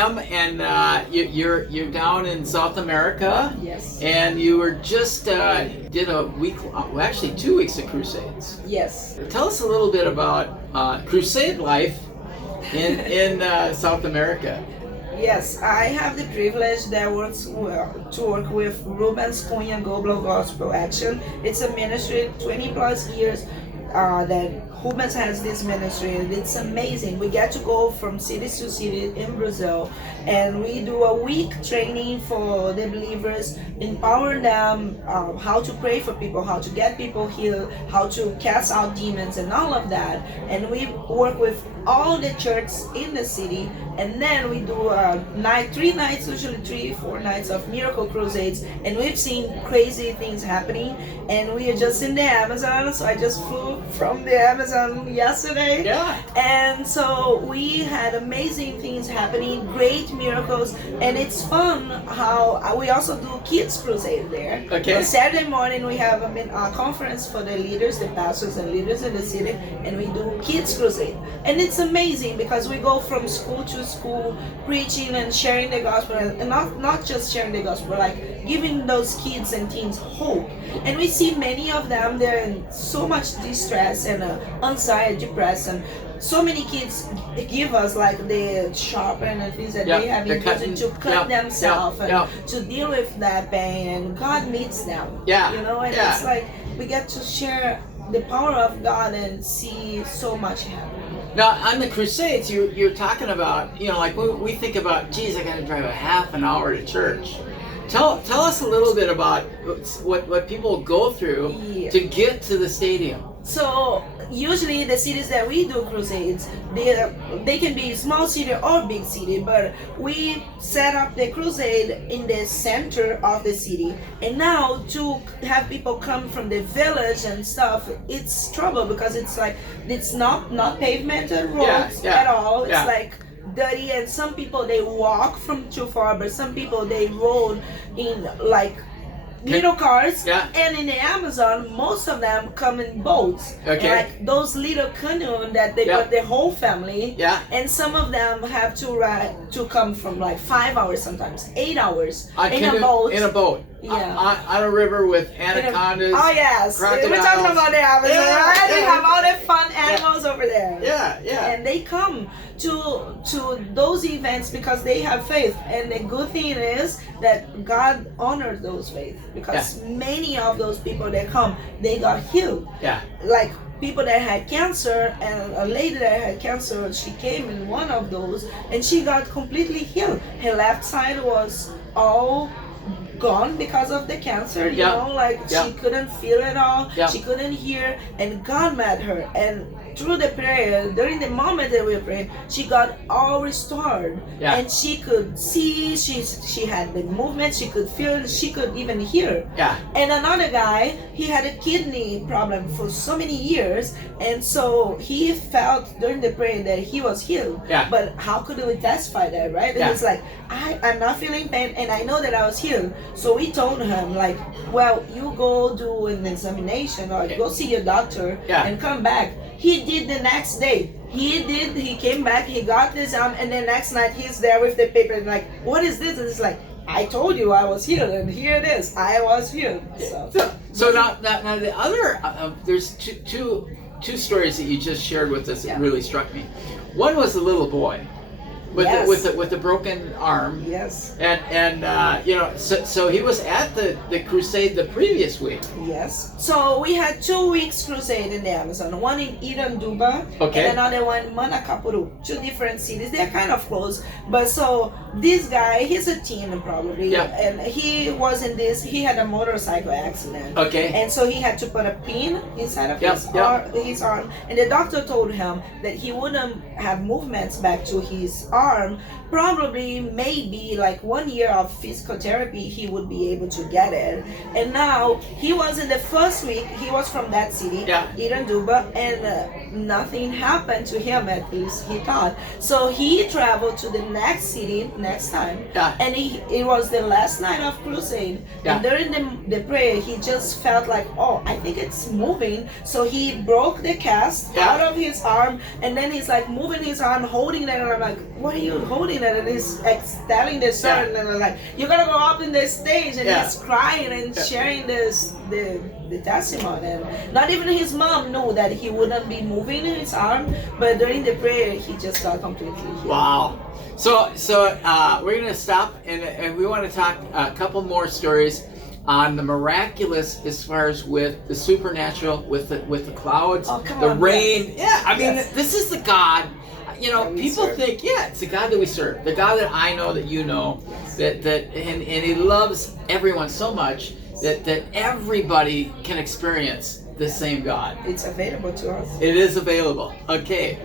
Em, and you're down in South America. Yes. And you were just did a week, well, actually 2 weeks of crusades. Yes. Tell us a little bit about crusade life in South America. Yes, I have the privilege that to work with Rubens Cunha Global Gospel Action. It's a ministry 20 plus years that Rubens has this ministry, and it's amazing. We get to go from city to city in Brazil, and we do a week training for the believers, empower them how to pray for people, how to get people healed, how to cast out demons, and all of that. And we work with all the churches in the city, and then we do 3 nights, usually 3-4 nights of miracle crusades, and we've seen crazy things happening. And we are just in the Amazon, so I just flew from the Amazon yesterday. Yeah. And so we had amazing things happening, great miracles, and it's fun how we also do kids crusade there. Okay. On Saturday morning we have a conference for the leaders, the pastors and leaders in the city, and we do kids crusade. And it's amazing because we go from school to school preaching and sharing the gospel, and not just sharing the gospel, like giving those kids and teens hope. And we see many of them, they're in so much distress and anxiety, depressed, and so many kids give us like the sharpen and things that they have been using to cut themselves and to deal with that pain, and God meets them. Yeah. You know, and it's like we get to share the power of God and see so much happen. Now, on the Crusades, you're talking about, like we think about, geez, I got to drive a half an hour to church. Tell us a little bit about what people go through to get to the stadium. So usually the cities that we do crusades, they can be small city or big city, but we set up the crusade in the center of the city. And now to have people come from the village and stuff, it's trouble because it's like it's not pavemented roads at all. It's like dirty, and some people they walk from too far, but some people they rode in like little cars, and in the Amazon most of them come in boats, like those little canoe that they got the whole family, and some of them have to ride to come from like 5 hours, sometimes 8 hours in a boat. On a river with anacondas. Oh yes, crocodiles. we're talking about the Amazon, right? We have all the fun animals over there. And they come to those events because they have faith, and the good thing is that God honors those faith, because many of those people that come, they got healed. Like people that had cancer, and a lady that had cancer, she came in one of those and she got completely healed. Her left side was all gone because of the cancer, you know, like she couldn't feel it all, she couldn't hear, and God met her, and through the prayer, during the moment that we were praying, she got all restored, and she could see, she had the movement, she could feel, she could even hear. And another guy, he had a kidney problem for so many years, and so he felt during the prayer that he was healed, but how could we testify that, right? And it's like, I'm not feeling pain, and I know that I was healed. So we told him, like, well, you go do an examination, or go see your doctor and come back. He did the next day. He came back, he got this and the next night he's there with the paper and like, what is this? And it's like, I told you I was healed, and here it is. I was healed. So now the other, there's two stories that you just shared with us that really struck me. One was the little boy with the broken arm. And so he was at the crusade the previous week. So we had 2 weeks crusade in the Amazon. One in Iranduba and another one in Manacapuru. 2 different cities. They're kind of close. But so this guy, he's a teen probably, and he was in this. He had a motorcycle accident. And so he had to put a pin inside of his arm, and the doctor told him that he wouldn't have movements back to his arm. Probably maybe like 1 year of physical therapy he would be able to get it. And now he was in the first week, he was from that city, Iranduba, and nothing happened to him, at least he thought. So he traveled to the next city next time, and it was the last night of crusade. And during the prayer, he just felt like, oh, I think it's moving. So he broke the cast out of his arm, and then he's like moving his arm, holding it, and I'm like, what are you holding it? And he's like telling the servant, and I'm like, you're gonna go up in the stage, and he's crying and sharing the testimony. And not even his mom knew that he wouldn't be moving his arm, but during the prayer, he just got completely healed. Wow. So we're going to stop, and we want to talk a couple more stories on the miraculous, as far as with the supernatural, with the clouds, the rain. Yeah, I mean, this is the God. You know, people think, it's the God that we serve, the God that I know, that you know, that and He loves everyone so much that everybody can experience the same God. It's available to us. It is available. Okay.